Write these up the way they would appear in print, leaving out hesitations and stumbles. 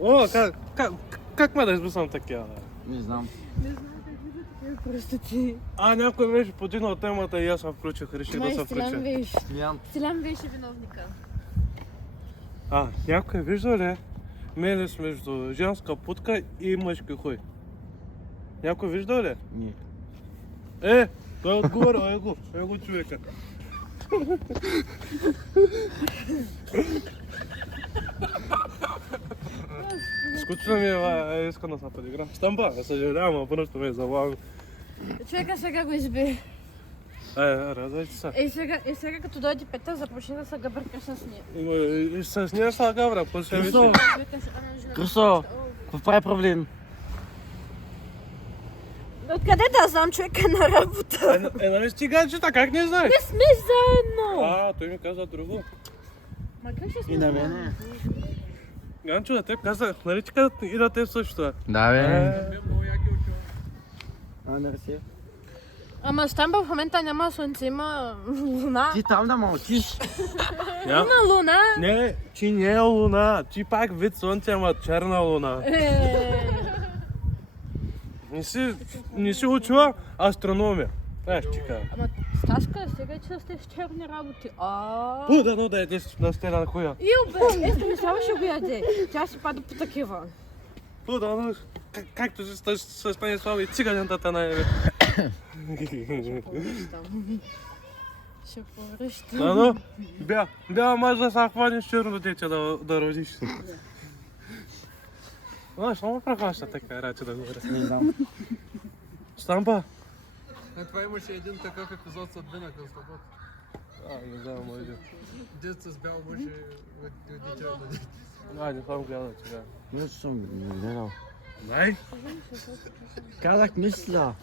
О, как ме да измислям такива? Не знам. Не знам как да просто ти. Някой беше подигнал темата и аз се включих, реших да се Стилян включа. Веш. Смям. Стилян беше виновника. Някой вижда ли мелис между женска путка и мъжки хуй? Някой вижда ли? Не. Той отговаря, его човека. Скучно ми е, искам да се подиграм. Штампа, съжалявам, а просто ме забавя. Човека сега го изби. Разайте се. Сега като дойде Петър, започне да се габърка с нея. С нея са гавра, после Кръсо! Кръсо! Какво прави проблем? Откъде да знам човека на работа? Нали си гаджета, как не знаеш? Не сме заедно! Той ми каза друго. Ма как ще сме И на заедно? мене. Ганчо, да теб каза, нали ти каза и на теб също? Да, бе. Мерси. Ама Штамбъл в момента няма слънце, има луна. Ти там да мълчиш. Има луна. Не, ти не е луна, ти пак вид слънце, ама черна луна. Не си учила астрономия. Ще ти кажа. Ама Сташка, сега че сте с черни работи. Дано да ядеш на стена на хуя. Бе, Станислава ще го яде. Тя си пада по такива. Дано, както се стане слава и циганята наеме. Ще поръщам. Дано, бя може да се хванеш черно дете да родиш. Само прохваща така, раче да говоря. Не знам. Штампа? Това имаше един такъв епизод с Адвина към свобода. Не знам, може. Дет с бял мъж и дете на дете. Не съм гледал сега. Нищо съм гледал. Май? Казах мисля.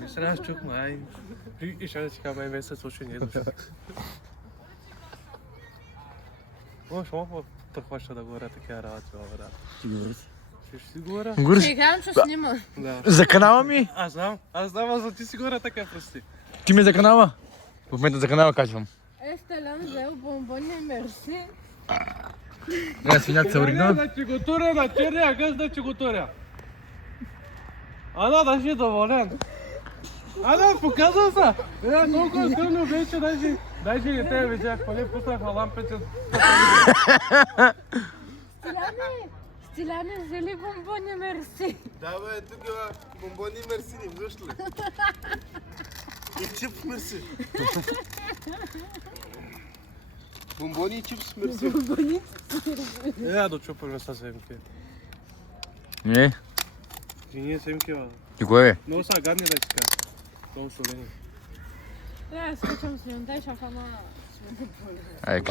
Мисля, аз чух май. И ще да си кажа, май месец още не е дошъл. Само прохваща да говоря такива работи, бе. Ти говори си. Ще си говоря? Гуриш? Сега че снима. Да. За канала ми? Аз знам, а за ти си говоря така, прости. Ти ми за канала? В момента за канала качвам. Стелян взел бомбони, мерси. Свинята се оригнал. Да ти го туря на черния гъс, да ти го туря. Да си доволен. Показва се. Толкова силно вече, даже и те видях, поне пуснаха лампите. Стиляне, взели бомбони, мерси. Да, бе, тук има бомбони мерси, не виждаш ли? И чипс мерси. Бомбони и чипс мерси. Да чупаме с семки. Не. И ние семки, бе. Ти кое е? Много са гадни да ти кажа. Много солени. Скачам с ним, дай шафа на... Ай,